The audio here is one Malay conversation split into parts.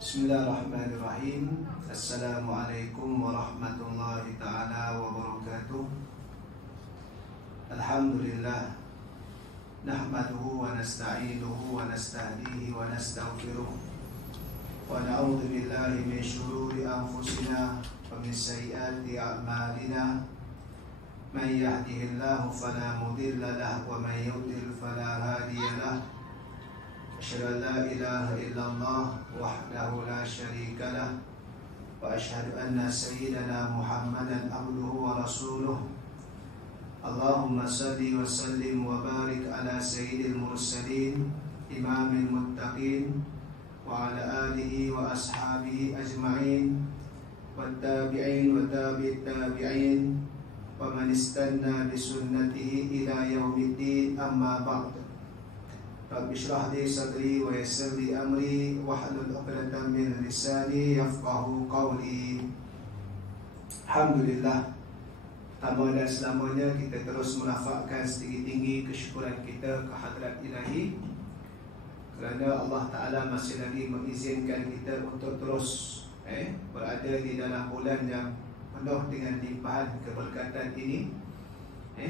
Bismillahirrahmanirrahim. Assalamualaikum warahmatullahi ta'ala wabarakatuh. Alhamdulillah, nahmaduhu wa nasta'inuhu wa nasta'dihi wa nastaghfiruh, wa na'udhu billahi min syururi anfusina wa min sayyiati a'malina. Man yahdihillahu fala mudilla lahu wa man yudlil fala hadiya lahu. Asyhadu an la ilaha illallah wahdahu la syarika lah, wa asyhadu anna sayyidana Muhammadan abduhu wa rasuluh. Allahumma salli wa sallim wa barik ala sayyidil mursalin imamil muttaqin wa ala alihi wa ashabihi ajma'in wa tabi'in wa tabi'it tabi'in wa man istanna bi sunnatihi ila yaumiddin, amma ba'd. Rabbi shrah li sadri wa yassir li amri wahlul 'uqdatam min lisani yafqahu qawli. Alhamdulillah, pertama dan selamanya kita terus merafakkan setinggi-tinggi kesyukuran kita ke hadrat Ilahi, kerana Allah Ta'ala masih lagi mengizinkan kita untuk terus berada di dalam bulan yang penuh dengan limpahan keberkatan ini,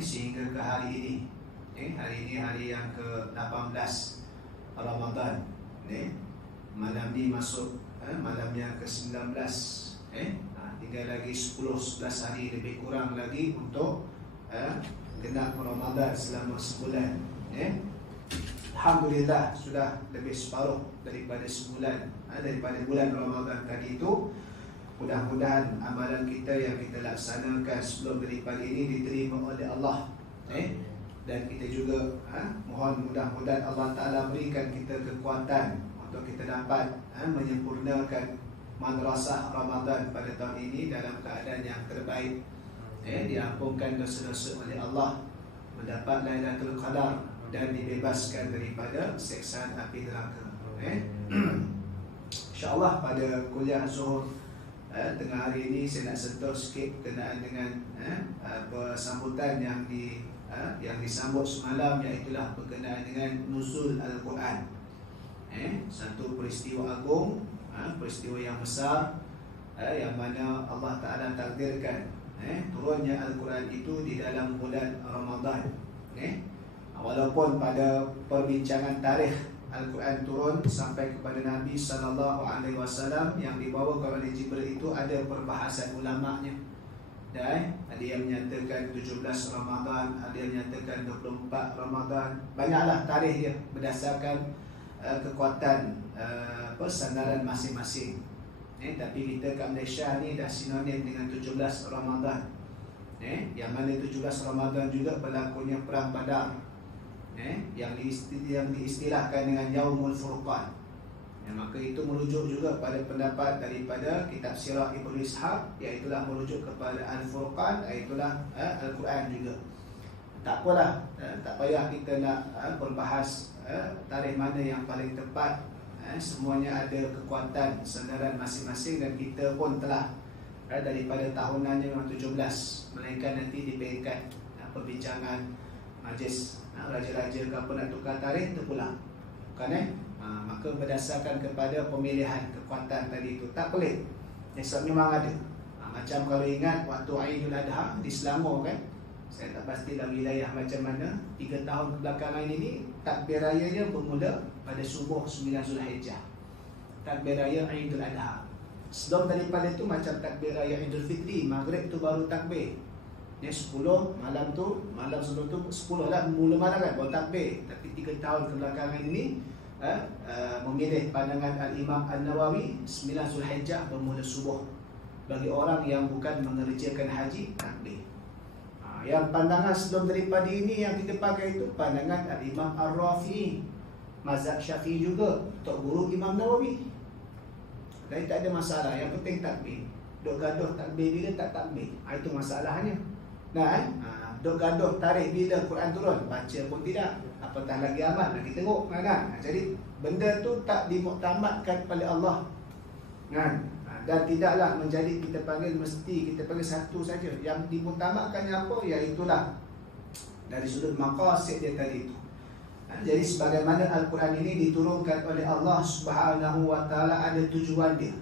sehingga ke hari ini. Hari ini hari yang ke-18 Ramadan. Malam ni masuk malam yang ke-19. Tinggal lagi 10-11 hari lebih kurang lagi untuk genap Ramadan selama sebulan. Alhamdulillah, sudah lebih separuh daripada sebulan, daripada bulan Ramadan tadi itu. Mudah-mudahan amalan kita yang kita laksanakan sebelum daripada ini diterima oleh Allah. Dan kita juga mohon mudah-mudahan Allah Ta'ala berikan kita kekuatan untuk kita dapat menyempurnakan madrasah Ramadan pada tahun ini dalam keadaan yang terbaik. Diampunkan dosa-dosa oleh Allah, mendapat Lailatul Qadar dan dibebaskan daripada siksaan api neraka. InsyaAllah pada kuliah Zuhur tengah hari ini saya nak sentuh sikit berkenaan dengan sambutan yang disambut semalam, iaitulah berkenaan dengan nuzul Al-Quran. Satu peristiwa agung, peristiwa yang besar, yang mana Allah Ta'ala takdirkan turunnya Al-Quran itu di dalam bulan Ramadan. Walaupun pada perbincangan tarikh Al-Quran turun sampai kepada Nabi SAW yang dibawakan oleh Jibril itu ada perbahasan ulama'nya. Dan ada yang menyatakan 17 Ramadan, ada yang menyatakan 24 Ramadan. Banyaklah tarikh dia berdasarkan kekuatan sandaran masing-masing. Tapi kita kat Malaysia ni dah sinonim dengan 17 Ramadan. Yang mana 17 Ramadan juga berlakunya Perang Badar, yang diistilahkan dengan Yaumul Furqan. Maka itu merujuk juga pada pendapat daripada kitab Sirah Ibn Ishaq, iaitulah merujuk kepada Al-Furqan, iaitulah Al-Quran juga. Tak apalah, tak payah kita nak berbahas tarikh mana yang paling tepat. Semuanya ada kekuatan sandaran masing-masing, dan kita pun telah daripada tahunannya memang 17, melainkan nanti di peringkat perbincangan majlis raja-raja ke apa nak tukar tarikh terpulang. Bukan maka berdasarkan kepada pemilihan kekuatan tadi itu, tak pelik. Sebab memang ada. Macam kalau ingat waktu Aidul Adha di Selangor kan, saya tak pastilah wilayah macam mana, 3 tahun kebelakangan ini takbir rayanya bermula pada subuh 9 Zulhijjah. Takbir raya Aidul Adha. Sebelum daripada itu macam takbir raya Idul Fitri, Maghrib tu baru takbir. 10 malam tu, malam sebelum tu 10 lah mula malam kan baru takbir. Tapi 3 tahun kebelakangan ini memilih pandangan Al-Imam An-Nawawi 9 Zulhijjah bermula subuh. Bagi orang yang bukan mengerjakan haji, takbir. Yang pandangan sebelum daripada ini yang kita pakai itu pandangan Al-Imam Ar-Rafi'i, mazhab Syafi'i juga, untuk guru Imam Nawawi. Dan tak ada masalah, yang penting takbir. Duk gaduh takbir bila tak takbir, itu masalahnya. Duk gaduh tarikh bila Quran turun, baca pun tidak, apatah lagi amal lagi teruk kan. Jadi benda tu tak dimuktamadkan oleh Allah kan. Dan tidaklah menjadi kita panggil mesti kita panggil satu saja. Yang dimuktamadkannya apa? Iaitulah dari sudut maqasid dia tadi itu. Jadi sebagaimana Al-Quran ini diturunkan oleh Allah Subhanahu wa taala, ada tujuan dia.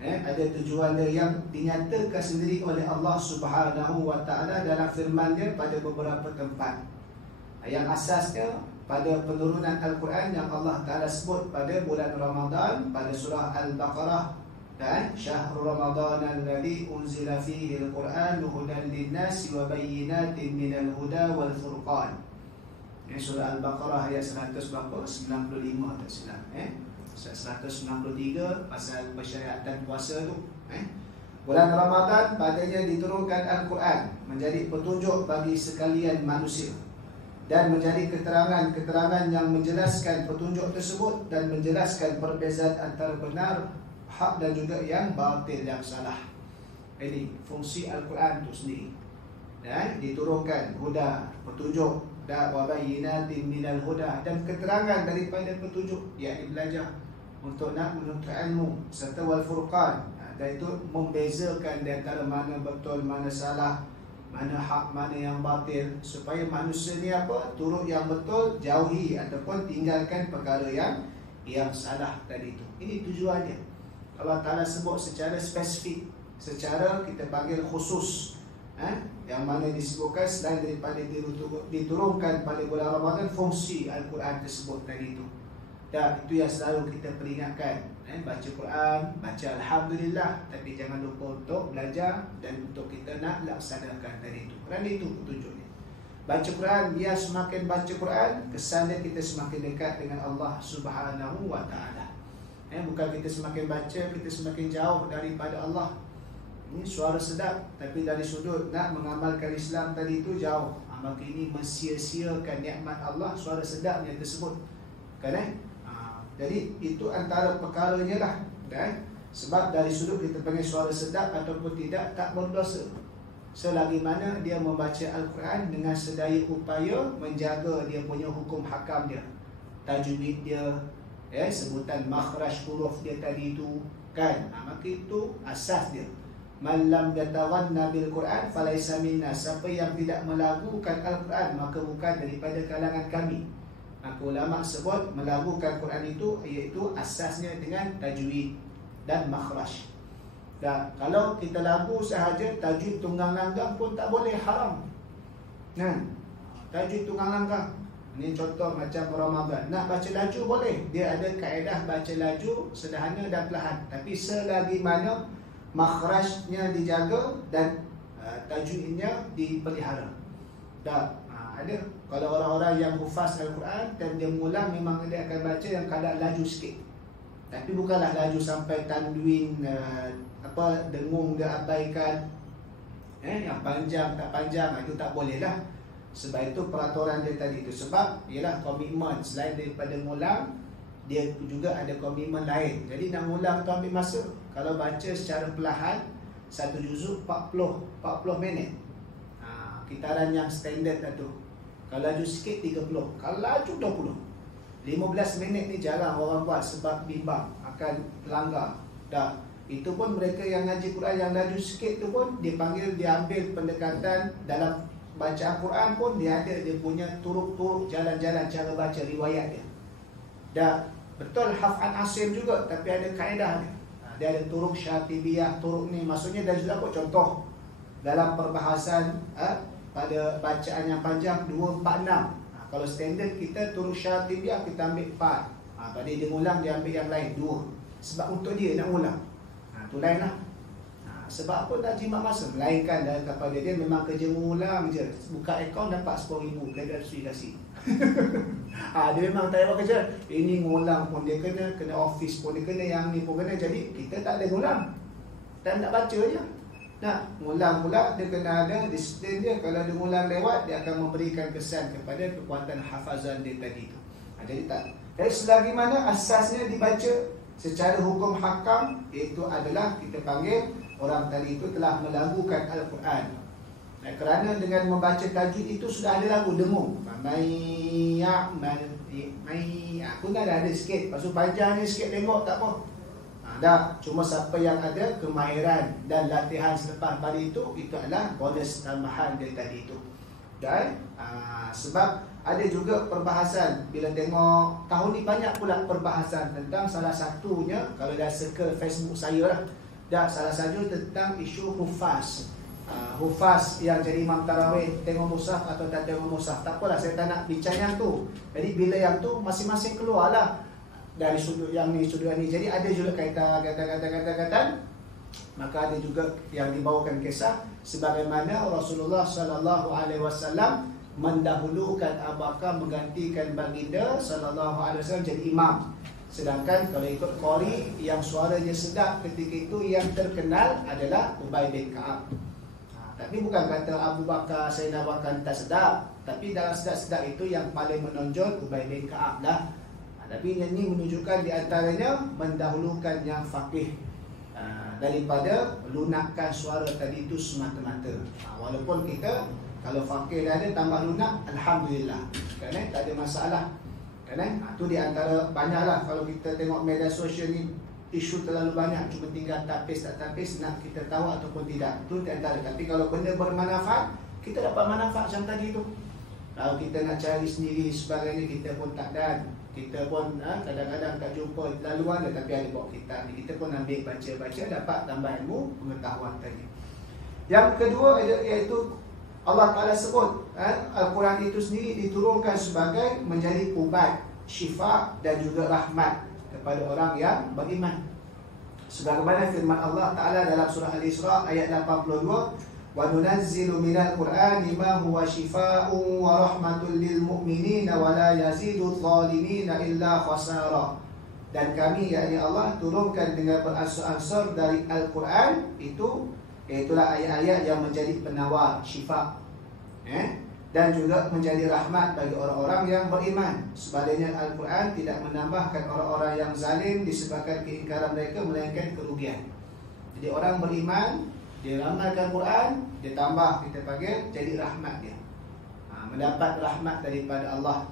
Ada tujuan dia yang dinyatakan sendiri oleh Allah Subhanahu wa taala dalam firman-Nya pada beberapa tempat. Yang asasnya pada penurunan Al-Quran yang Allah Taala sebut pada bulan Ramadan pada surah Al-Baqarah, dan syahrul Ramadan alladzi unzila fihi al-Quran hudan lin-nasi wa bayyinatin minal huda wal furqan. Surah Al-Baqarah ayat 100 berapa? 95 tak silap. 193 pasal persyariatan puasa tu. Bulan Ramadan padanya diturunkan Al-Quran menjadi petunjuk bagi sekalian manusia dan menjadi keterangan-keterangan yang menjelaskan petunjuk tersebut dan menjelaskan perbezaan antara benar, hak dan juga yang batil, yang salah. Ini fungsi Al-Quran itu sendiri. Dan diturunkan huda, petunjuk, dan wabayyinatin minal huda, dan keterangan daripada petunjuk, yakni belajar untuk nak menuntut ilmu, serta wal furqan, dan itu membezakan di antara mana betul, mana salah, mana hak, mana yang batil, supaya manusia ni apa? Turut yang betul, jauhi ataupun tinggalkan perkara yang salah tadi itu. Ini tujuannya. Allah Ta'ala sebut secara spesifik, secara kita panggil khusus, yang mana disebutkan selain daripada diturunkan pada bulan Ramadan, fungsi Al-Quran tersebut tadi itu. Dan itu yang selalu kita peringatkan, baca Quran, baca Alhamdulillah, tapi jangan lupa untuk belajar dan untuk kita nak laksanakan tadi itu. Kerana itu petunjuknya. Baca Quran, biar semakin baca Quran, kesannya kita semakin dekat dengan Allah Subhanahu wa ta'ala. Bukan kita semakin baca, kita semakin jauh daripada Allah. Ini suara sedap, tapi dari sudut nak mengamalkan Islam tadi itu jauh. Maka ini mensia-siakan nikmat Allah, suara sedapnya tersebut. Kan? Jadi itu antara perkaranya lah. Sebab dari sudut kita panggil suara sedap ataupun tidak, tak berdosa. Selagi mana dia membaca Al-Quran dengan sedaya upaya menjaga dia punya hukum hakam dia, tajwid dia, sebutan makhraj huruf dia tadi itu, kan? Maka itu asas dia. Man lam yataghanna bil Quran falaysa minna. Siapa yang tidak melagukan Al-Quran maka bukan daripada kalangan kami. Maka ulama sebut melagukan Quran itu iaitu asasnya dengan tajwid dan makhraj. Dan kalau kita lagu sahaja, tajwid tunggang langgang pun tak boleh, haram. Tajwid tunggang langgang. Ini contoh macam Ramadan. Nak baca laju boleh. Dia ada kaedah baca laju sederhana dan perlahan. Tapi selagi mana makhrajnya dijaga dan tajwidnya dipelihara. Dan ada, kalau orang-orang yang hufaz Al-Quran dan dia mengulang, memang dia akan baca yang kadang laju sikit. Tapi bukanlah laju sampai tanwin, dengung dia abaikan, yang panjang tak panjang, itu tak boleh lah. Sebab itu peraturan dia tadi itu. Sebab ialah komitmen, selain daripada mengulang, dia juga ada komitmen lain. Jadi nak mengulang tu ambil masa. Kalau baca secara perlahan, satu juzuk 40 minit. Kitaran yang standard tu. Kalau laju sikit 30, kalau laju 20. 15 minit ni jarang orang buat sebab bimbang akan pelanggar. Dah, itu pun mereka yang ngaji Quran yang laju sikit tu pun dia panggil, dia ambil pendekatan dalam baca Quran pun dia ada dia punya turuk-turuk jalan-jalan cara baca riwayat dia. Dah, betul Haf'an Asim juga, tapi ada kaedah dia. Dia ada turuk Syatibiyah, turuk ni maksudnya dari sudut apa? Contoh dalam perbahasan pada bacaan yang panjang 246. Kalau standard kita turut Syatibiyah kita ambil 4. Pada dia ulang dia ambil yang lain 2. Sebab untuk dia nak ulang. Tu lain lah. Sebab apa nak jimat masa? Melainkan kepada dia memang kerja mengulang je. Buka akaun dapat 10,000 gratifikasi. Dia memang tak ada kerja. Ini ngulang pun dia kena office pun dia kena, yang ni pun kena. Jadi kita tak ada ngulang. Dan nak baca je. Nah, ngulang pula dia kena ada disiplin dia. Kalau dia ngulang lewat, dia akan memberikan kesan kepada kekuatan hafazan dia tadi tu. Jadi tak. Jadi selagi mana asasnya dibaca secara hukum hakam, itu adalah kita panggil orang tadi itu telah melagukan Al-Quran. Kerana dengan membaca tajwid itu sudah ada lagu dengung. Aku dah ada sikit. Lepas tu panjangnya sikit tengok tak apa. Dah, cuma siapa yang ada kemahiran dan latihan selepas pada itu adalah bonus tambahan dia tadi itu. Dan sebab ada juga perbahasan. Bila tengok tahun ni banyak pula perbahasan tentang salah satunya, kalau dah circle Facebook saya lah, salah satu tentang isu hufaz. Hufaz yang jadi imam tarawih tengok mushaf atau tak tengok mushaf, tak apalah, saya tak nak bincang yang tu. Jadi bila yang tu masing-masing keluarlah dari sudut yang ni, sudut ni. Jadi ada juga kata-kata, maka ada juga yang dibawakan kisah sebagaimana Rasulullah sallallahu alaihi wasallam mendahulukan Abu Bakar menggantikan baginda sallallahu alaihi wasallam jadi imam. Sedangkan kalau ikut qari yang suaranya sedap ketika itu yang terkenal adalah Ubay bin Ka'ab. Tapi bukan kata Abu Bakar, Sayyidina Abu Bakar tak sedap, tapi dalam sedap-sedap itu yang paling menonjol Ubay bin Ka'ab lah. Tapi ini menunjukkan di antaranya mendahulukan yang faqih daripada lunakkan suara tadi itu semata-mata. Walaupun kita kalau faqih dah ada tambah lunak, alhamdulillah, kan, tak ada masalah, kan. Itu di antara banyaklah kalau kita tengok media sosial ni, isu terlalu banyak, cuma tinggal tapis tak tapis nak kita tahu ataupun tidak. Itu di antara. Tapi kalau benda bermanfaat, kita dapat manfaat macam tadi tu. Kalau kita nak cari sendiri sebagainya, kita pun tak dan. Kita pun kadang-kadang tak jumpa laluan dia, tapi ada bawa kitab ni, kita pun ambil baca-baca, dapat tambah ilmu pengetahuan tadi. Yang kedua iaitu Allah Ta'ala sebut Al-Quran itu sendiri diturunkan sebagai menjadi ubat, syifa dan juga rahmat kepada orang yang beriman. Sebagaimana firman Allah Ta'ala dalam surah Al-Isra ayat 82, wa nunazzilu minal qur'ani ma huwa shifaa'un wa rahmatul lil mu'minina wa la yazidul zalimina illa khasara. Dan kami, yakni Allah, turunkan dengan beransur-ansur dari Al-Quran itu, iaitulah ayat-ayat yang menjadi penawar, syifa, dan juga menjadi rahmat bagi orang-orang yang beriman. Sebaliknya Al-Quran tidak menambahkan orang-orang yang zalim disebabkan keingkaran mereka, melainkan kerugian. Jadi orang beriman, dia amalkan Quran, dia tambah, kita panggil jadi rahmat dia, mendapat rahmat daripada Allah.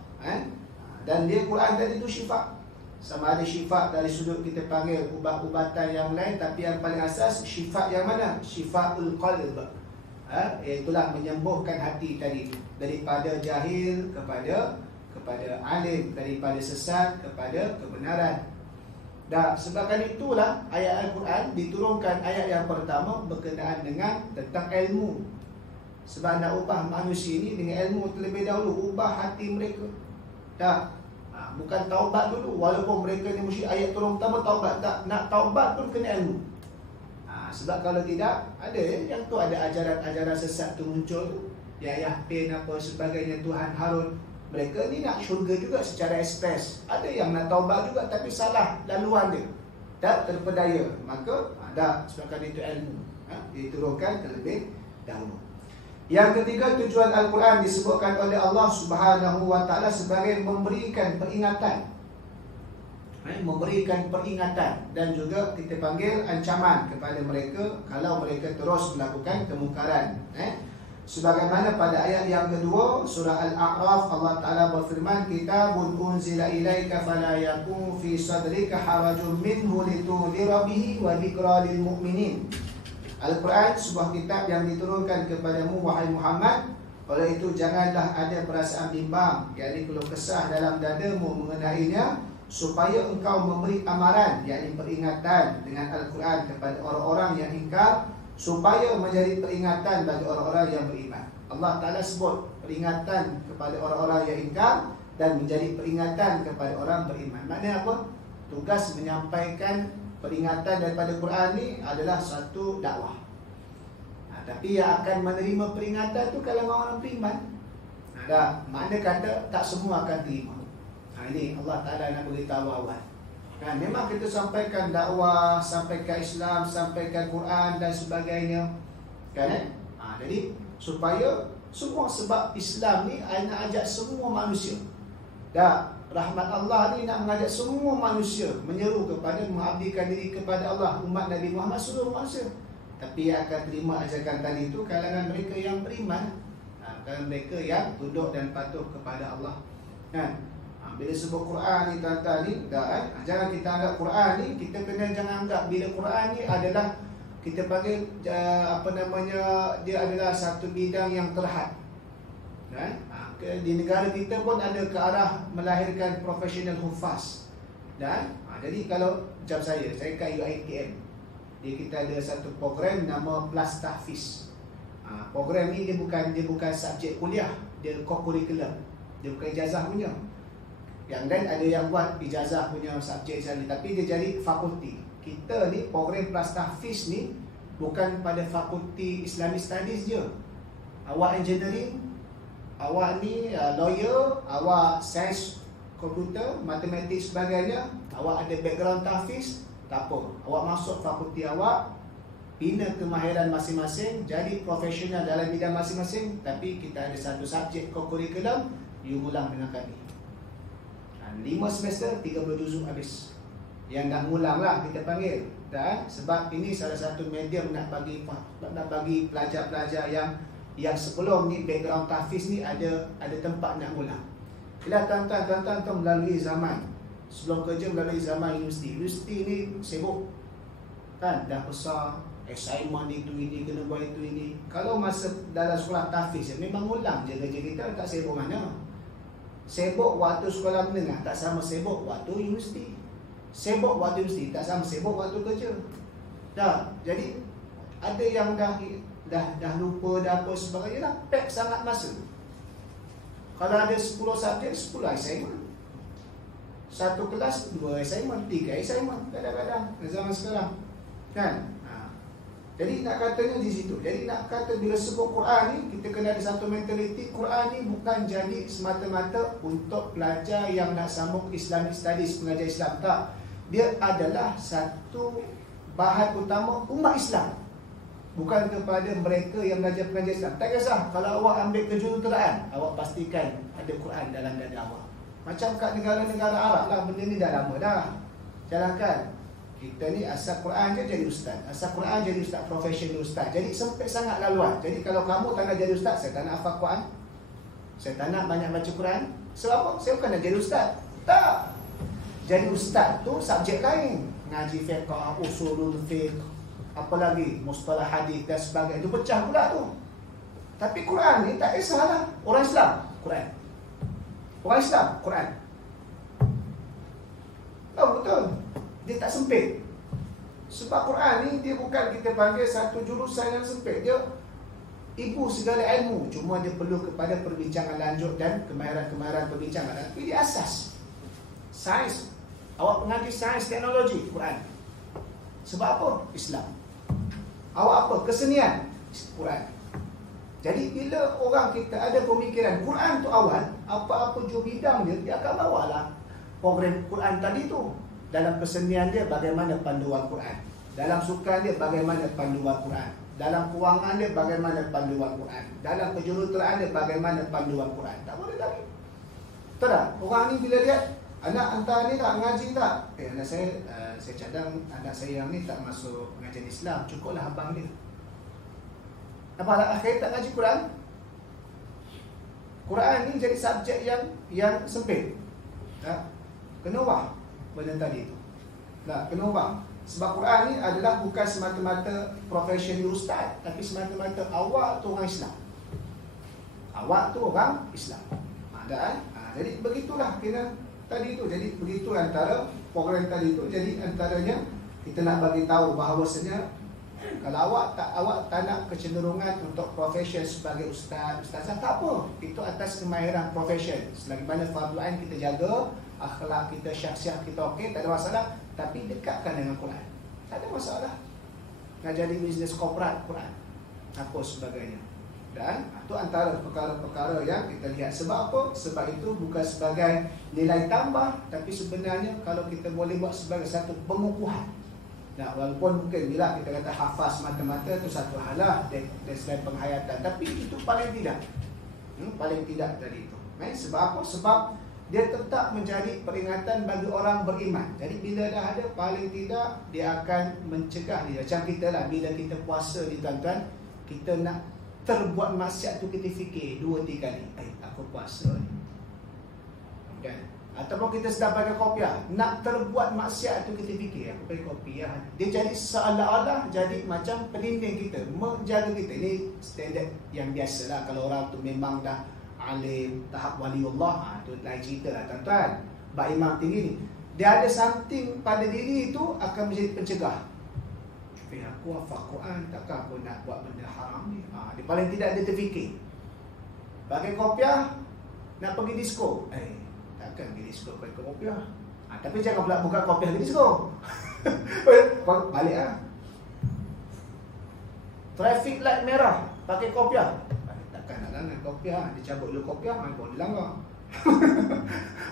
Dan dia Quran tadi itu syifa. Sama ada syifa dari sudut kita panggil ubat-ubatan yang lain, tapi yang paling asas syifa yang mana? Syifaul qalb, iaitulah menyembuhkan hati tadi, daripada jahil kepada alim, daripada sesat kepada kebenaran. Dan sebabkan itulah ayat Al-Quran diturunkan ayat yang pertama berkenaan dengan tentang ilmu. Sebab nak ubah manusia ini dengan ilmu terlebih dahulu, ubah hati mereka. Bukan taubat dulu, walaupun mereka ni mesti ayat turun pertama taubat, tak nak taubat pun kena ilmu. Sebab kalau tidak, ada yang tu ada ajaran-ajaran sesat tu muncul tu, Yahya bin apa sebagainya, Tuhan Harun. Mereka ni nak syurga juga secara ekspres. Ada yang nak taubat juga tapi salah laluan dia, tak terpedaya. Maka sebabkan itu ilmu diturunkan terlebih dahulu. Yang ketiga, tujuan Al-Quran disebutkan oleh Allah Subhanahu wa Ta'ala sebagai memberikan peringatan, memberikan peringatan dan juga kita panggil ancaman kepada mereka kalau mereka terus melakukan kemungkaran. Sebagaimana pada ayat yang kedua surah Al-A'raf, Allah Ta'ala berfirman, kitabun unzila ilaika fala yakun fi sadrika harajun minhu litundhira bihi wa dzikra lil mu'minin. Al-Quran sebuah kitab yang diturunkan kepadamu wahai Muhammad, oleh itu janganlah ada perasaan bimbang, yakni keluh kesah dalam dadamu mengenainya, supaya engkau memberi amaran, yakni peringatan dengan Al-Quran kepada orang-orang yang ingkar, supaya menjadi peringatan bagi orang-orang yang beriman. Allah Ta'ala sebut peringatan kepada orang-orang yang ingkar dan menjadi peringatan kepada orang beriman. Maknanya apa? Tugas menyampaikan peringatan daripada Quran ni adalah satu dakwah. Tapi yang akan menerima peringatan tu kalangan orang beriman. Makna kata tak semua akan terima. Ini Allah Ta'ala nak beritahu awal. Memang kita sampaikan dakwah, sampaikan Islam, sampaikan Quran dan sebagainya, kan? Jadi supaya semua, sebab Islam ni nak ajak semua manusia. Rahmat Allah ni nak mengajak semua manusia, menyeru kepada mengabdikan diri kepada Allah, umat Nabi Muhammad, seluruh manusia. Tapi yang akan terima ajakan tadi itu kalangan mereka yang beriman, kalangan mereka yang tunduk dan patuh kepada Allah. Bila sebut Quran ni tuan-tuan ni, jangan kita anggap Quran ni, kita kena jangan anggap bila Quran ni adalah kita panggil dia adalah satu bidang yang terhad. di negara kita pun ada ke arah melahirkan profesional hufaz. Dan jadi kalau macam saya kat UiTM, kita ada satu program nama Plus Tahfiz. Program ni dia bukan subjek kuliah, dia co-curriculum. Dia bukan ijazah punya. Yang lain ada yang buat ijazah punya subjek sekali, tapi dia jadi fakulti. Kita ni program Plus Tahfiz ni bukan pada fakulti Islamic Studies je. Awak engineering, awak ni lawyer, awak sains komputer, matematik sebagainya, awak ada background tahfiz, tak apa. Awak masuk fakulti awak, bina kemahiran masing-masing, jadi profesional dalam bidang masing-masing, tapi kita ada satu subjek co-curriculum, you ulang dengan kami. 5 semester, 30 juzuk habis. Yang nak ngulang lah kita panggil. Dan sebab ini salah satu medium nak bagi pelajar-pelajar yang sebelum ni background tahfiz ni ada tempat nak ngulang. Bila tuan-tuan melalui zaman sebelum kerja, melalui zaman universiti ni sibuk kan, dah besar, assignment itu ini, kena buat itu ini. Kalau masa dalam sekolah tahfiz memang ngulang je kerja kita, tak sibuk mana. Sibuk waktu sekolah menengah tak sama sibuk waktu universiti. Sibuk waktu universiti tak sama sibuk waktu kerja. Jadi ada yang dah lupa, dah apa sebagainya, dah pack sangat masa. Kalau ada 10 subjek, 10 assignment. Satu kelas, 2 assignment, 3 assignment kadang-kadang zaman sekarang. Kan? Jadi nak katanya di situ. Jadi nak kata bila sebut Quran ni, kita kena ada satu mentaliti. Quran ni bukan jadi semata-mata untuk pelajar yang nak sambung Islamic Studies, pengajar Islam. Tak. Dia adalah satu bahan utama umat Islam. Bukan kepada mereka yang belajar pengajar Islam. Tak kisah, kalau awak ambil kejuruteraan, awak pastikan ada Quran dalam dada awak. Macam kat negara-negara Arab lah, benda ni dah lama dah. Jalankan. Kita ni asal Quran je jadi ustaz. Asal Quran jadi ustaz, profesional ustaz. Jadi sempit sangat laluan. Jadi kalau kamu tak nak jadi ustaz, saya tak nak hafal Quran, saya tak nak banyak baca Quran. Sebab apa? Saya bukan nak jadi ustaz. Tak. Jadi ustaz tu subjek lain. Ngaji fiqh, usulul fiqh, apa lagi, mustalah hadis dan sebagainya, itu pecah pula tu. Tapi Quran ni tak kisahlah. Orang Islam, Quran. Orang Islam, Quran. Tahu betul? Dia tak sempit. Sebab Quran ni dia bukan kita panggil satu jurusan yang sempit. Dia ibu segala ilmu. Cuma dia perlu kepada perbincangan lanjut dan kemahiran-kemahiran perbincangan. Tapi dia asas sains. Awak mengaji sains teknologi, Quran. Sebab apa? Islam. Awak apa? Kesenian, Quran. Jadi bila orang kita ada pemikiran Quran tu awal, apa-apa juru bidang dia akan bawalah program Quran tadi tu. Dalam kesenian dia bagaimana panduan Quran, dalam sukan dia bagaimana panduan Quran, dalam kewangan dia bagaimana panduan Quran, dalam kejuruteraan dia bagaimana panduan Quran. Tak boleh lagi. Betul tak? Orang ni bila lihat anak hantar ni tak ngaji tak? Anak saya cadang anak saya yang ni tak masuk pengajian Islam, cukuplah abang dia. Apa akhir tak ngaji Quran? Quran ni jadi subjek yang sempit. Tak? Kena ubah benda tadi tu. Nah, kena ubah. Sebab Quran ni adalah bukan semata-mata profesi ustaz, tapi semata-mata awak tu orang Islam. Awak tu orang Islam. Jadi begitulah kena tadi tu. Jadi begitu antara program tadi tu. Jadi antaranya kita nak bagi tahu bahawasanya kalau awak tak nak kecenderungan untuk profesi sebagai ustazah, tak apa. Itu atas kemahiran profesi. Selagi mana fardu ain kita jaga, akhlak kita, syakhsiah kita okey, tak ada masalah. Tapi dekatkan dengan Quran, tak ada masalah. Nak jadi bisnes korporat, Quran, apa sebagainya. Dan itu antara perkara-perkara yang kita lihat. Sebab apa? Sebab itu bukan sebagai nilai tambah, tapi sebenarnya kalau kita boleh buat sebagai satu pengukuhan. Nah, walaupun mungkin bila kita kata hafaz mata-mata itu satu hal lah dari selain penghayatan, tapi itu paling tidak. Paling tidak tadi itu. Sebab apa? Sebab dia tetap menjadi peringatan bagi orang beriman. Jadi bila dah ada, paling tidak dia akan mencegah dia. Macam kita lah, bila kita puasa ni tuan-tuan, kita nak terbuat maksiat tu, kita fikir 2-3 kali, aku puasa ni, kan? Ataupun kita sedang pakai kopiah, nak terbuat maksiat tu kita fikir, aku pakai kopiah. Dia jadi seolah-olah jadi macam pelindung kita, menjaga kita. Ini standard yang biasa lah. Kalau orang tu memang dah alim, tahap waliullah, tu lain cerita lah tuan-tuan. Bab imam tinggi ni, dia ada something pada diri itu akan menjadi pencegah. Aku hafal Quran, takkan aku nak buat benda haram ni. Dia paling tidak dia terfikir. Pakai kopiah, nak pergi disco. Takkan pergi disco pakai kopiah. Tapi jangan pula buka kopiah pergi disco. Balik lah. Traffic light merah, pakai kopiah. Takkan nak langgar kopiah. Dia cabut dulu kopiah, baru dia langgar.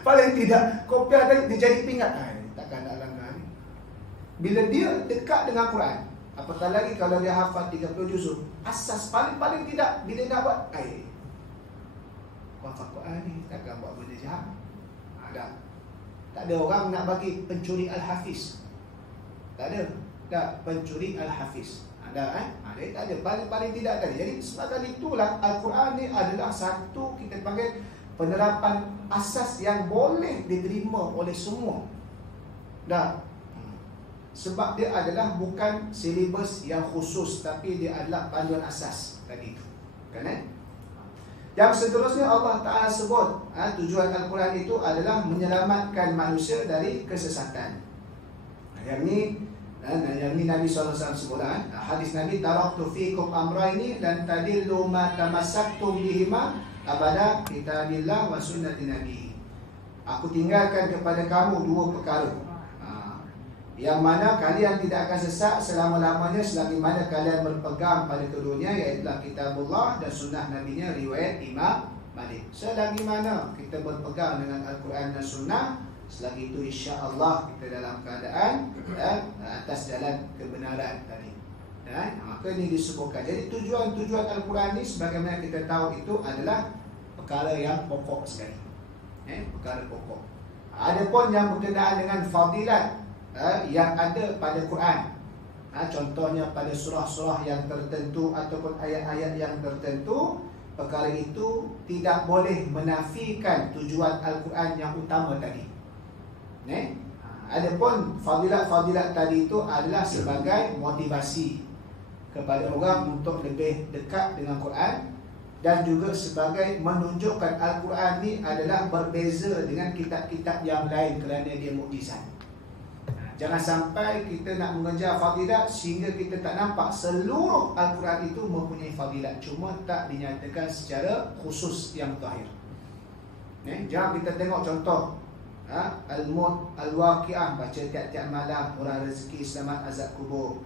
Paling tidak, kopiah tadi dia jadi pingat. Takkan nak langgar ni. Bila dia dekat dengan Quran, apatah lagi kalau dia hafal 30 juzuk, asas paling tidak bila nak buat hafal Quran ni takkan buat benda jahat. Tak ada orang nak bagi pencuri Al-Hafiz. Tak ada. Tak, pencuri Al-Hafiz. Dia tak ada. Paling tidak tadi. Jadi sebabkan itulah Al-Quran ni adalah satu kita panggil penerapan asas yang boleh diterima oleh semua. Sebab dia adalah bukan silibus yang khusus, tapi dia adalah panduan asas tadi itu. Kan? Yang seterusnya Allah Ta'ala sebut tujuan Al-Quran itu adalah menyelamatkan manusia dari kesesatan. Yang ni Nabi SAW sebut hadis Nabi, taraktu fikum amraini lan tadillu ma tamassaktum bihima abada kitabillah wa sunnati nabi. Aku tinggalkan kepada kamu dua perkara, yang mana kalian tidak akan sesat selama-lamanya selagi mana kalian berpegang pada keduanya, iaitu kitabullah dan sunnah nabinya, riwayat Imam Malik. Selagi mana kita berpegang dengan Al-Quran dan sunnah, selagi itu insya-Allah kita dalam keadaan atas jalan kebenaran tadi. Maka ini disebutkan. Jadi tujuan Al-Quran ni sebagaimana kita tahu itu adalah perkara yang pokok sekali. Perkara pokok. Adapun yang berkenaan dengan fadilat yang ada pada Quran, contohnya pada surah-surah yang tertentu ataupun ayat-ayat yang tertentu, perkara itu tidak boleh menafikan tujuan Al-Quran yang utama tadi. Adapun fadilat-fadilat tadi itu adalah sebagai motivasi kepada orang untuk lebih dekat dengan Quran, dan juga sebagai menunjukkan Al-Quran ni adalah berbeza dengan kitab-kitab yang lain kerana dia mukjizat. Jangan sampai kita nak mengejar fadilat sehingga kita tak nampak seluruh Al-Quran itu mempunyai fadilat, cuma tak dinyatakan secara khusus yang zahir. Jangan kita tengok contoh Al-Mut, Al-Waqi'ah, baca tiap-tiap malam, murah rezeki, selamat azab kubur.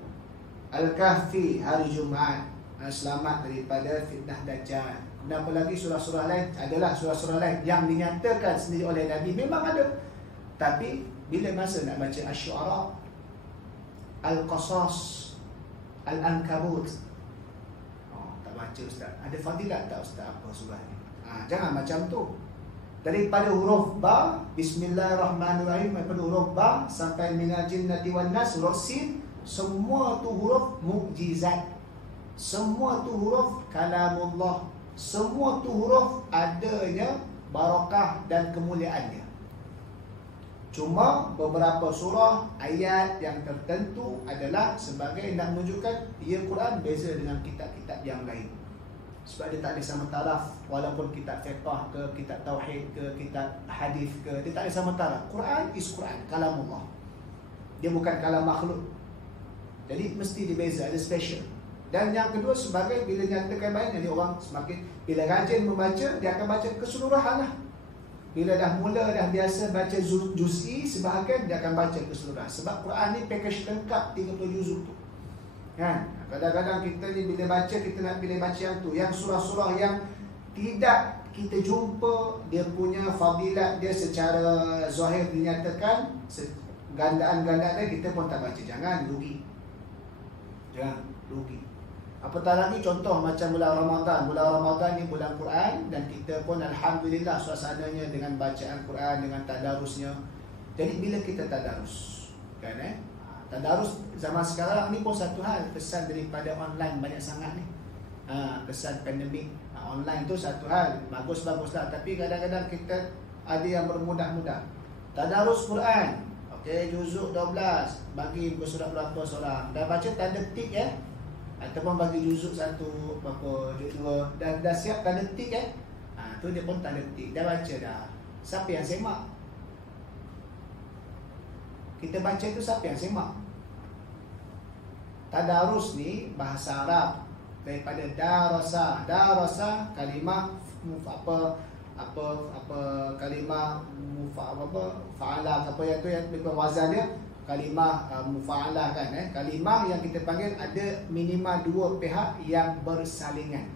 Al-Kahfi, hari Jumaat, selamat daripada fitnah Dajjal. Kenapa lagi surah-surah lain? Adalah surah-surah lain yang dinyatakan sendiri oleh Nabi, memang ada. Tapi bila masa nak baca Asy-Syu'ara, Al-Qasas, Al-Ankabut, tak baca ustaz. Ada fadilat tak ustaz apa surah ni? Jangan macam tu. Daripada huruf ba, Bismillahirrahmanirrahim, daripada huruf ba sampai minal jinnati wan nas, huruf sin, semua tu huruf mukjizat. Semua tu huruf kalamullah. Semua tu huruf adanya barakah dan kemuliaannya. Cuma beberapa surah ayat yang tertentu adalah sebagai nak menunjukkan ia Quran beza dengan kitab-kitab yang lain. Sebab dia tak ada sama taraf, walaupun kitab fiqh ke, kitab tauhid ke, kitab hadis ke, dia tak ada sama taraf. Quran is Quran, kalamullah. Dia bukan kalam makhluk. Jadi mesti dia beza, ada special. Dan yang kedua, sebagai bila nyatakan baik, jadi orang semakin bila rajin membaca, dia akan baca keseluruhan lah. Bila dah mula dah biasa baca juz'i sebahagian, dia akan baca keseluruhan. Sebab Quran ni package lengkap 30 juzuk tu. Kan? Kadang-kadang kita ni bila baca, kita nak pilih baca yang tu. Yang surah-surah yang tidak kita jumpa dia punya fadilat dia secara zahir dinyatakan, gandaan-gandaan dia kita pun tak baca. Jangan rugi. Jangan rugi. Apatah lagi contoh macam bulan Ramadan. Bulan Ramadan ni bulan Quran, dan kita pun alhamdulillah suasananya dengan bacaan Quran, dengan tadarusnya. Jadi bila kita tadarus, kan tadarus zaman sekarang ni pun satu hal, kesan daripada online banyak sangat ni. Kesan pandemik, online tu satu hal, bagus-baguslah, tapi kadang-kadang kita ada yang bermudah-mudah. Tadarus Quran, okey, juzuk 12, bagi bersurat berapa seorang. Dah baca tanda tik ataupun bagi juzuk 1 berapa, juzuk 2, dah siap tanda tik Tu dia pun tanda petik. Dah baca dah. Siapa yang semak? Kita baca tu siapa yang semak? Tadarus ni bahasa Arab daripada darasa. Darasa kalimah kalimah fa'ala apa yang tu yang wazan dia kalimah mufa'alah kan kalimah yang kita panggil ada minima dua pihak yang bersalingan.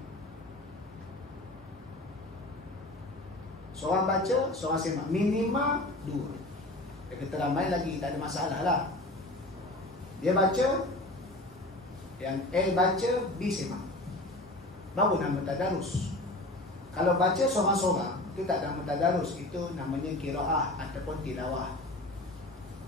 Seorang baca, seorang semak, minima dua. Dia kata ramai lagi, tak ada masalah lah. Dia baca, yang A baca, B semak, baru nama tadarus. Kalau baca seorang-seorang, itu tak nama tadarus, itu namanya qiraah ataupun tilawah.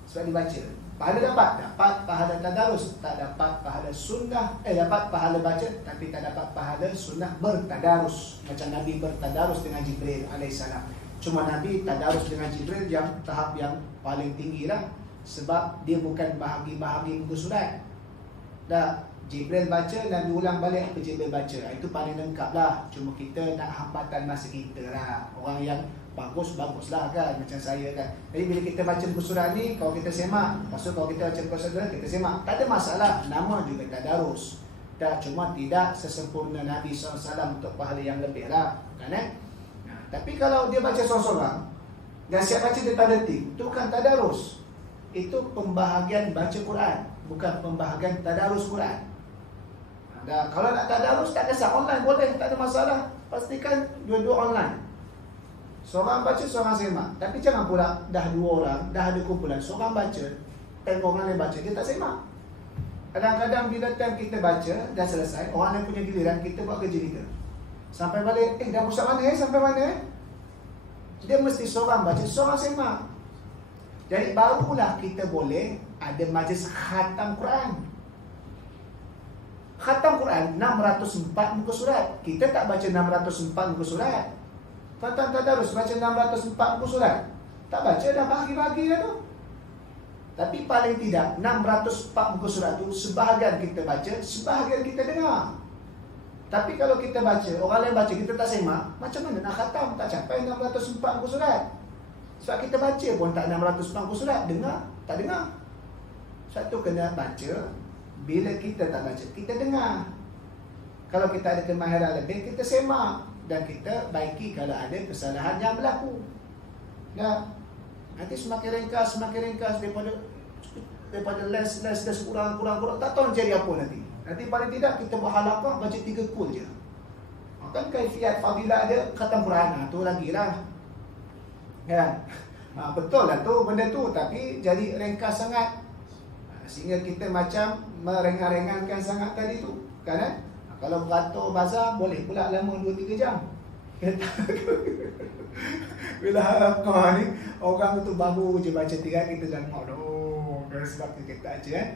Sebab dibaca. Pahala dapat pahala tadarus, tak dapat pahala sunnah. Dapat pahala baca, tapi tak dapat pahala sunnah bertadarus. Macam Nabi bertadarus dengan Jibril alaihissalam. Cuma Nabi tadarus dengan Jibril yang tahap yang paling tinggi lah. Sebab dia bukan bahagi-bahagi muka surat. Dah Jibril baca, Nabi ulang balik apa Jibril baca. Itu paling lengkap lah. Cuma kita nak hambatan masa kita lah. Orang yang baguslah kan, macam saya kan. Jadi bila kita baca buku surat ni, kalau kita semak, lepas tu kalau kita baca buku surat kita semak, tak ada masalah. Nama juga tadarus. Dah, cuma tidak sesempurna Nabi SAW untuk pahala yang lebih lah kan tapi kalau dia baca seorang-seorang dan siap baca dia tanda tik, itu bukan tadarus. Itu pembahagian baca Quran, bukan pembahagian tadarus Quran. Dah, kalau nak tadarus tak kisah, online boleh, tak ada masalah. Pastikan dua-dua online. Seorang baca, seorang semak. Tapi jangan pula dah dua orang, dah ada kumpulan, seorang baca, tengok orang lain baca, dia tak semak. Kadang-kadang bila time kita baca, dah selesai, orang lain punya giliran, kita buat kerja kita. Sampai balik, dah pusat mana sampai mana Dia mesti seorang baca, seorang semak. Jadi barulah kita boleh ada majlis khatam Quran. Khatam Quran 604 muka surat. Kita tak baca 604 muka surat. Khatam tadarus baca 604 muka surat. Tak baca, dah bahagi-bahagi dah tu. Tapi paling tidak 604 muka surat tu sebahagian kita baca, sebahagian kita dengar. Tapi kalau kita baca, orang lain baca, kita tak semak, macam mana nak khatam? Tak capai 604 muka surat. Sebab kita baca pun tak 604 muka surat, dengar, tak dengar. Sebab tu kena baca. Bila kita tak baca, kita dengar. Kalau kita ada kemahiran lebih, kita semak. Dan kita baiki kalau ada kesalahan yang berlaku. Nah, nanti semakin ringkas daripada less kurang, tak tahu jadi apa nanti. Nanti paling tidak kita buat halaqah baca 3 kul je. Kan kaifiat fadilah dia khatam Quran, tu lagi lah kan. Betul lah tu benda tu, tapi jadi ringkas sangat sehingga kita macam merengah-rengahkan sangat tadi tu kan. Kalau beratur bazar boleh pula lama 2-3 jam. Bila halaqah ni orang tu baru je baca 3 kita dah aduh, sebab kita aja kan.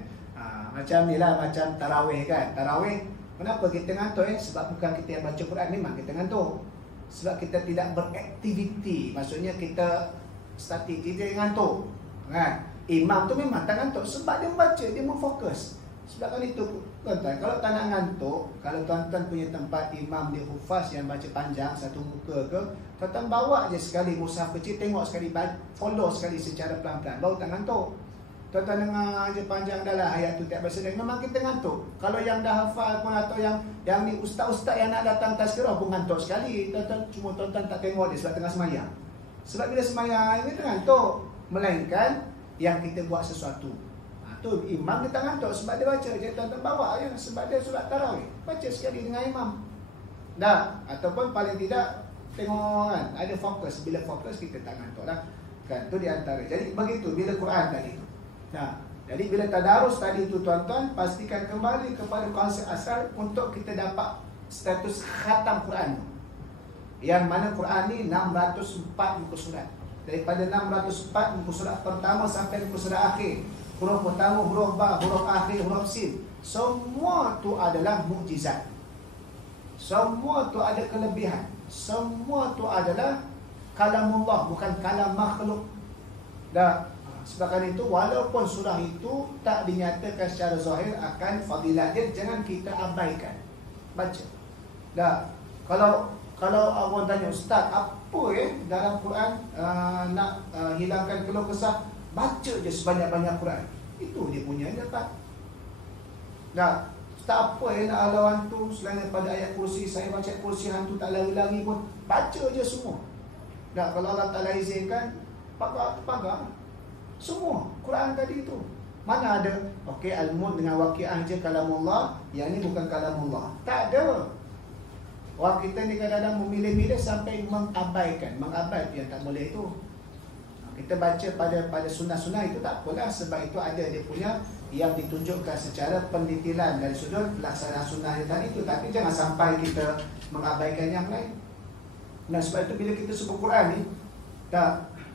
Macam ni lah, macam tarawih kan. Tarawih, kenapa kita ngantuk sebab bukan kita yang baca Quran, memang kita ngantuk. Sebab kita tidak beraktiviti. Maksudnya kita statik, kita ngantuk kan. Imam tu memang tak ngantuk sebab dia membaca, dia memfokus. Sebab kan itu tuan-tuan, kalau tak nak ngantuk, kalau tuan-tuan punya tempat imam dia hufaz yang baca panjang satu muka ke, tuan-tuan bawa je sekali mushaf kecil, tengok sekali, follow sekali secara pelan-pelan, baru tak ngantuk. Tuan-tuan dengar je panjang dah lah ayat tu tiap bahasa dia, memang kita ngantuk. Kalau yang dah hafal pun atau yang ni ustaz-ustaz yang nak datang tazkirah pun ngantuk sekali. Tuan-tuan cuma tuan-tuan tak tengok dia sebab tengah semayang. Sebab bila semayang kita ngantuk, melainkan yang kita buat sesuatu. Tu imam dia tak ngantuk sebab dia baca. Jadi tuan-tuan bawa je sebab dia solat tarawih, baca sekali dengan imam. Dah, ataupun paling tidak tengok kan, ada fokus. Bila fokus kita tak ngantuk lah kan. Tu di antara. Jadi begitu bila Quran tadi tu. Nah, jadi bila tadarus tadi tu tuan-tuan, pastikan kembali kepada konsep asal untuk kita dapat status khatam Quran. Yang mana Quran ni 604 muka surat. Daripada 604 muka surat pertama sampai muka surat akhir. Huruf pertama, huruf ba, huruf akhir, huruf sin. Semua tu adalah mukjizat. Semua tu ada kelebihan. Semua tu adalah kalamullah, bukan kalam makhluk. Dah. Sebab itu walaupun surah itu tak dinyatakan secara zahir akan fadilat dia, jangan kita abaikan. Baca. Dah. Kalau orang tanya, Ustaz, apa dalam Quran nak hilangkan keluh kesah? Baca je sebanyak-banyak Quran. Itu dia punya dapat. Nah, Ustaz, apa nak halau hantu selain daripada ayat kursi? Saya baca kursi hantu tak lari-lari pun. Baca je semua. Nah, kalau Allah Ta'ala izinkan, pagar. Semua Quran tadi itu. Mana ada, okey, Al-Mulk dengan Waqiah je kalamullah, yang ni bukan kalamullah. Tak ada. Orang kita ni kadang-kadang memilih-milih sampai mengabaikan yang tak boleh itu. Kita baca pada sunnah-sunnah itu tak apalah, sebab itu ada dia punya yang ditunjukkan secara pendetilan dari sudut pelaksanaan sunnah tadi itu. Tapi jangan sampai kita mengabaikan yang lain. Nah, sebab itu bila kita sebut Quran ni,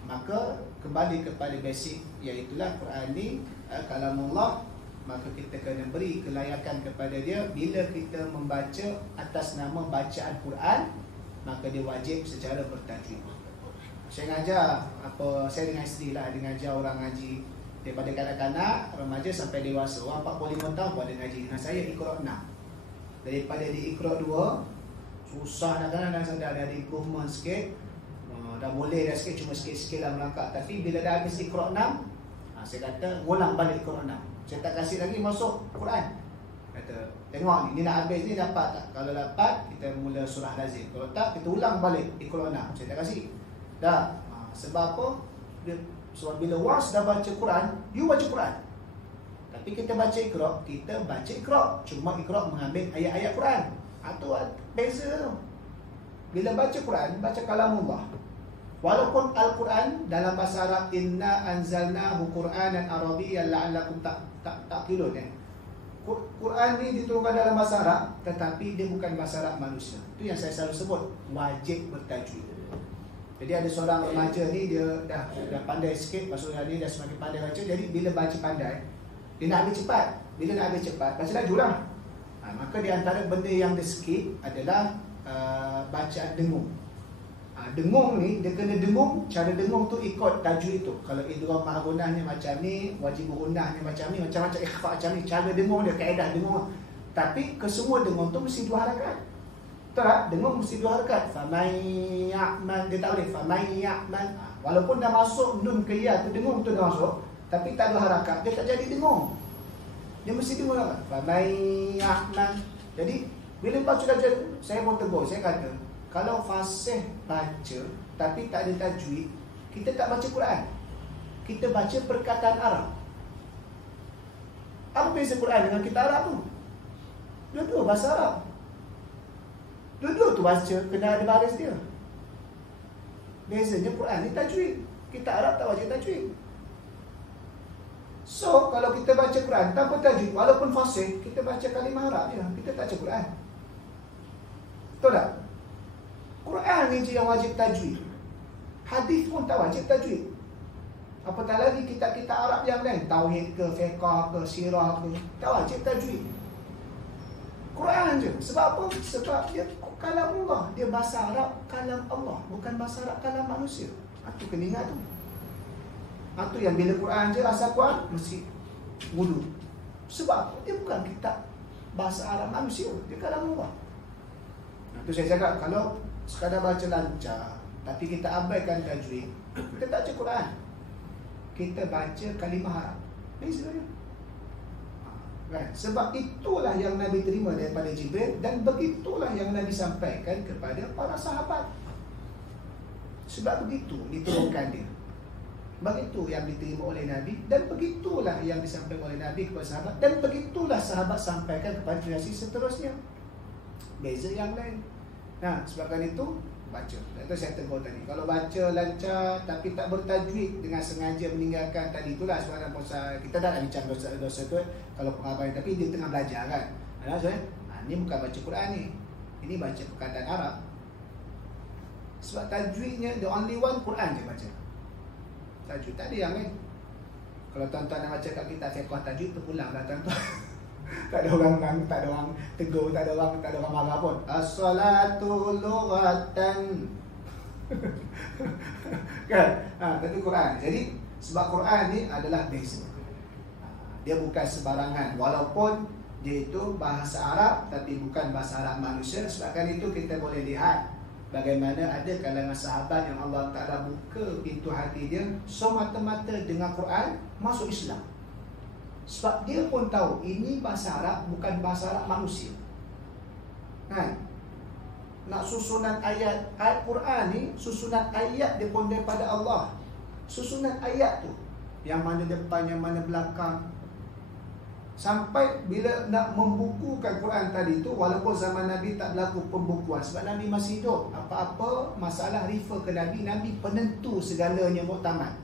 maka kembali kepada basic, iaitulah Quran ni kalamullah. Maka kita kena beri kelayakan kepada dia. Bila kita membaca atas nama bacaan Quran, maka dia wajib secara bertajwid. Saya ngajar, saya dengan isteri lah, dia ngajar orang ngaji daripada kanak-kanak, remaja sampai dewasa. Orang 45 tahun pun ada ngaji dengan saya, Iqra 6. Daripada di Iqra 2, susah nak kadang-kadang dah ada improvement sikit, dah boleh dah sikit, cuma sikit-sikit lah melangkah. Tapi bila dah habis Iqra 6, saya kata ulang balik Iqra 6. Saya tak kasih lagi masuk Quran. Kata, tengok ni nak habis ni dapat tak? Kalau dapat, kita mula surah lazim. Kalau tak, kita ulang balik Iqra 6. Saya tak kasih. Dah. Sebab apa? Sebab bila once dah baca Quran, you baca Quran. Tapi kita baca Iqra, kita baca Iqra. Cuma Iqra mengambil ayat-ayat Quran. Itu beza tu. Bila baca Quran, baca kalamullah. Walaupun Al-Quran dalam bahasa Arab, inna anzalnahu Qur'anan Arabiyyan la'allakum ta'qilun. Quran ni diturunkan dalam bahasa Arab, tetapi dia bukan bahasa Arab manusia. Itu yang saya selalu sebut, wajib bertajwid. Jadi ada seorang remaja ni, dia dah pandai sikit, maksudnya ni dah semakin pandai baca. Jadi bila baca pandai, dia nak habis cepat. Bila nak habis cepat, baca laju lah. Maka di antara benda yang dia skip adalah bacaan dengung. Dengung ni, dia kena dengung. Cara dengung tu ikut tajwid tu. Kalau idgham ma'gunahnya macam ni, wajib gunahnya macam ni, macam-macam ikhfa macam ni. Cara dengung dia, kaedah dengung. Tapi kesemua dengung tu mesti 2 harakat. Betul tak? Dengung mesti 2 harakat. Faman ya'man, dia tak boleh faman ya'man. Walaupun dah masuk nun ke ya tu, dengung tu dah masuk, tapi tak 2 harakat, dia tak jadi dengung. Dia mesti dengung apa? Faman ya'man. Jadi bila baca tajwid, saya pun tegur, saya kata, kalau fasih baca tapi tak ada tajwid, kita tak baca Quran. Kita baca perkataan Arab. Apa beza Quran dengan kita Arab tu? Dua-dua bahasa Arab. Dua-dua tu baca, kena ada baris dia. Bezanya Quran ni tajwid. Kita Arab tak baca tajwid. So, kalau kita baca Quran tanpa tajwid, walaupun fasih, kita baca kalimah Arab je. Kita tak baca Quran. Betul tak? Quran ni je yang wajib tajwid. Hadis pun tak wajib tajwid. Apatah lagi kitab-kitab Arab yang lain, tauhid ke, fiqh ke, sirah ke, tak wajib tajwid. Quran je. Sebab apa? Sebab dia kalam Allah. Dia bahasa Arab kalam Allah, bukan bahasa Arab kalam manusia. Itu kena ingat tu. Itu yang bila Quran je, asal Quran mesti wudu. Sebab dia bukan kitab bahasa Arab manusia, dia kalam Allah. Itu saya cakap, kalau sekadar baca lancar tapi kita abaikan tajwid, kita tak baca Quran, kita baca kalimah Arab. Sebenarnya kan? Sebab itulah yang Nabi terima daripada Jibril, dan begitulah yang Nabi sampaikan kepada para sahabat. Sebab begitu diturunkan dia, begitu yang diterima oleh Nabi, dan begitulah yang disampaikan oleh Nabi kepada sahabat, dan begitulah sahabat sampaikan kepada generasi seterusnya. Beza yang lain. Nah, sebabkan itu baca. Itu saya tegur tadi. Kalau baca lancar tapi tak bertajwid dengan sengaja meninggalkan tadi, itulah sebabkan pasal kita dah bincang dosa tu kalau pengabaian, tapi dia tengah belajar kan. Ini bukan baca Quran ni. Ini baca perkataan Arab. Sebab tajwidnya the only one Quran je baca. Tajwid tak ada yang lain. Kalau tuan-tuan nak baca kat kitab fiqh tajwid, terpulanglah tuan-tuan. Tak ada orang tegur, tak ada orang marah pun. As-salatu lughatan. Kan? Itu Quran. Jadi sebab Quran ni adalah beza. Dia bukan sebarangan, walaupun dia itu bahasa Arab tapi bukan bahasa Arab manusia. Sebabkan itu kita boleh lihat Bagaimana ada kalangan sahabat yang Allah Ta'ala buka pintu hati dia, semata-mata dengar Quran, masuk Islam. Sebab dia pun tahu ini bahasa Arab, bukan bahasa Arab manusia. Kan? Nak susunan ayat Quran ni, susunan ayat dia pun daripada Allah. Susunan ayat tu, yang mana depan, yang mana belakang. Sampai bila nak membukukan Quran tadi tu, walaupun zaman Nabi tak berlaku pembukuan, sebab Nabi masih hidup, apa-apa masalah refer ke Nabi, Nabi penentu segalanya muktamad.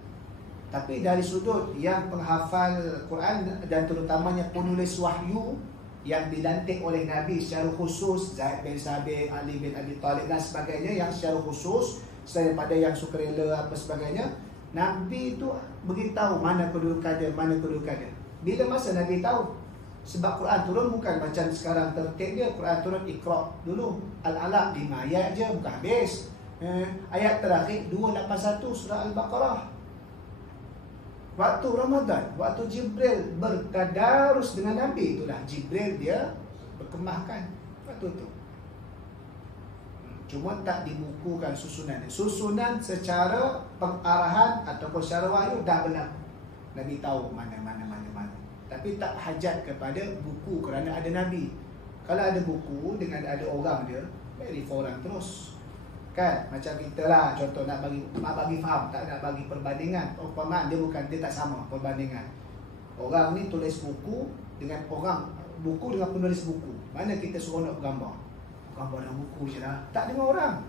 Tapi dari sudut yang penghafal Quran dan terutamanya penulis wahyu yang dilantik oleh Nabi secara khusus, Zaid bin Sabit, Ali bin Abi Talib dan sebagainya, yang secara khusus selain daripada yang sukarela apa sebagainya, Nabi itu beritahu mana kedudukan dia, mana kedudukan dia. Bila masa Nabi tahu? Sebab Quran turun bukan macam sekarang tertib dia. Quran turun Iqra dulu, Al-Alaq 5 ayat je, bukan habis. Ayat terakhir 281 surah Al-Baqarah. Waktu Ramadan, waktu Jibril bertadarus dengan Nabi, itulah Jibril dia berkemahkan waktu tu. Cuma tak dibukukan susunan. Susunan secara pengarahan ataupun secara wahyu dah berlaku. Nabi tahu mana. Tapi tak hajat kepada buku kerana ada Nabi. Kalau ada buku dengan ada orang dia, bagi orang terus. Kan? Macam kita lah, contoh nak bagi faham, tak nak bagi perbandingan. Umpama dia tak sama perbandingan. Orang ni tulis buku dengan orang, buku dengan penulis buku. Mana kita suruh nak gambar? Gambar dalam buku je lah. Tak dengar orang.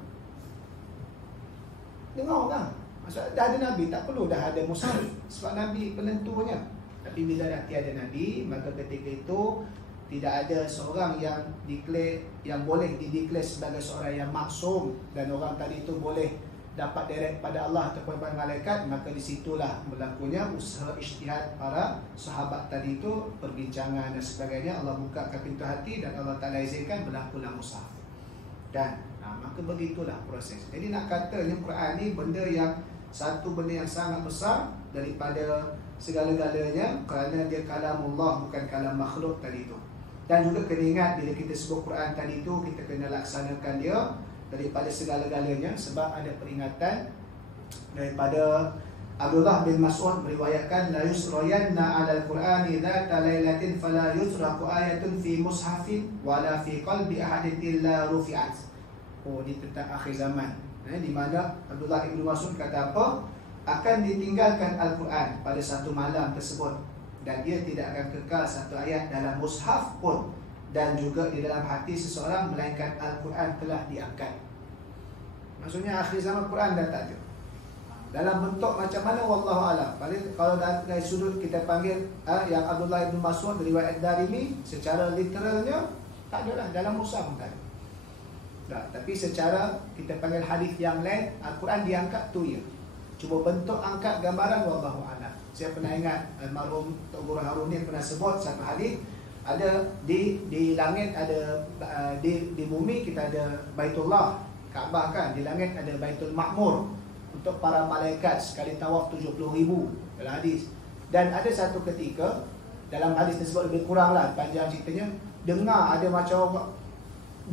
Dengar orang. Maksudnya dah ada Nabi, tak perlu dah ada mushaf. Sebab Nabi penentunya. Tapi bila dah tiada Nabi, maka ketika itu tidak ada seorang yang declare, yang boleh dideklar sebagai seorang yang maksum, dan orang tadi itu boleh dapat direct pada Allah ataupun pada malaikat. Maka disitulah berlakunya usaha ijtihad para sahabat tadi itu, perbincangan dan sebagainya. Allah bukakan pintu hati dan Allah Ta'ala izinkan berlakulah mushaf. Dan maka begitulah proses. Jadi nak katanya Quran ni benda yang satu benda yang sangat besar daripada segala-galanya, kerana dia kalamullah, bukan kalam makhluk tadi itu. Dan juga kena ingat bila kita sebut Quran tadi itu, kita kena laksanakan dia daripada segala-galanya. Sebab ada peringatan daripada Abdullah bin Mas'ud meriwayatkan, la yusrayanna 'alal Qur'ani dzata lailatin fala yusraqu ayatun fi mushafin wala fi qalbi ahadin illa rufi'at. Di tentang akhir zaman, di mana Abdullah bin Mas'ud kata apa? Akan ditinggalkan Al-Quran pada satu malam tersebut, dan dia tidak akan kekal satu ayat dalam mushaf pun, dan juga di dalam hati seseorang, melainkan Al-Quran telah diangkat. Maksudnya akhir zaman Quran dah tak ada. Dalam bentuk macam mana, wallahu a'lam. Kalau dari sudut kita panggil yang Abdullah bin Mas'ud riwayat Darimi, secara literalnya tak ada lah, dalam mushaf pun tak ada. Tapi secara kita panggil hadis yang lain, Al-Quran diangkat tu ya. Cuba bentuk angkat gambaran, wallahu a'lam. Saya pernah ingat almarhum Tok Guru Harun ni pernah sebut satu hadis, ada di langit ada di bumi kita ada Baitullah, Kaabah kan, di langit ada Baitul Ma'mur untuk para malaikat sekali tawaf 70,000 dalam hadis. Dan ada satu ketika dalam hadis tersebut, lebih kurang lah panjang ceritanya, dengar ada macam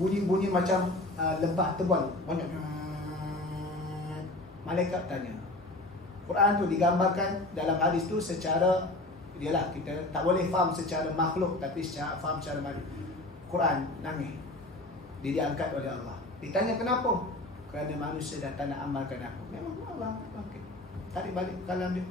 bunyi-bunyi macam lebah tebal banyak. Malaikat tanya. Quran tu digambarkan dalam hadis tu secara, ialah kita tak boleh faham secara makhluk, tapi secara faham secara makhluk. Quran nangis, dia diangkat oleh Allah. Ditanya kenapa? Kerana manusia dah tak nak amalkan aku. Memang Allah okay, tarik balik kalam dia.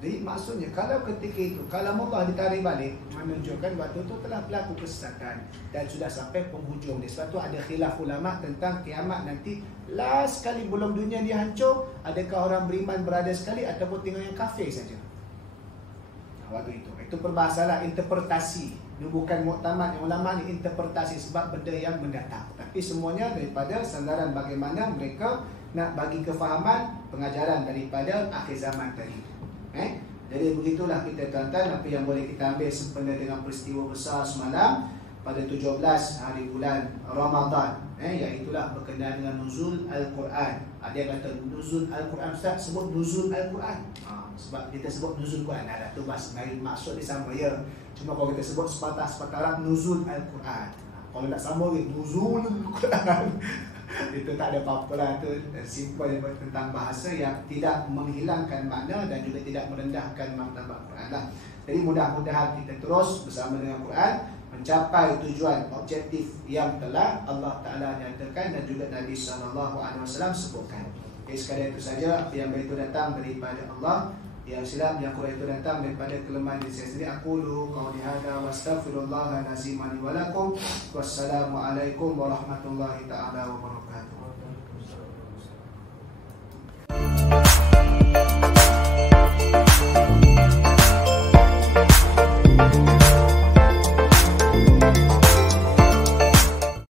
Jadi maksudnya kalau ketika itu kalam Allah ditarik balik, menunjukkan waktu itu telah berlaku kesesatan dan sudah sampai penghujung dia. Sebab tu ada khilaf ulama tentang kiamat nanti. Last sekali belum dunia dia hancur, adakah orang beriman berada sekali ataupun tinggal yang kafir saja. Waktu itu perbahasalah interpretasi. Dia bukan muktamad yang ulama ni, interpretasi sebab benda yang mendatang. Tapi semuanya daripada sandaran bagaimana mereka nak bagi kefahaman pengajaran daripada akhir zaman tadi. Jadi begitulah kita tuan-tuan apa yang boleh kita ambil sempena dengan peristiwa besar semalam pada 17 hari bulan Ramadan, iaitulah berkenaan dengan nuzul Al-Quran. Ada yang kata nuzul Al-Quran, Ustaz sebut nuzul Al-Quran. Sebab kita sebut nuzul Quran, ada tu maksud dia sama ya. Cuma kalau kita sebut sepatah Arab nuzul Al-Quran, Kalau nak sambung lagi nuzul Quran itu tak ada apa-apa lah, tu simple tentang bahasa yang tidak menghilangkan makna dan juga tidak merendahkan martabat Quran lah. Jadi mudah-mudahan kita terus bersama dengan Quran mencapai tujuan objektif yang telah Allah Ta'ala nyatakan dan juga Nabi SAW sebutkan. Okay, sekadar itu saja. Apa yang baik itu datang daripada Allah, yang silap yang kurang itu datang daripada kelemahan diri saya sendiri. Aku lu qauli hadza wa astaghfirullah al-azim li wa lakum. Wassalamualaikum warahmatullahi taala wabarakatuh.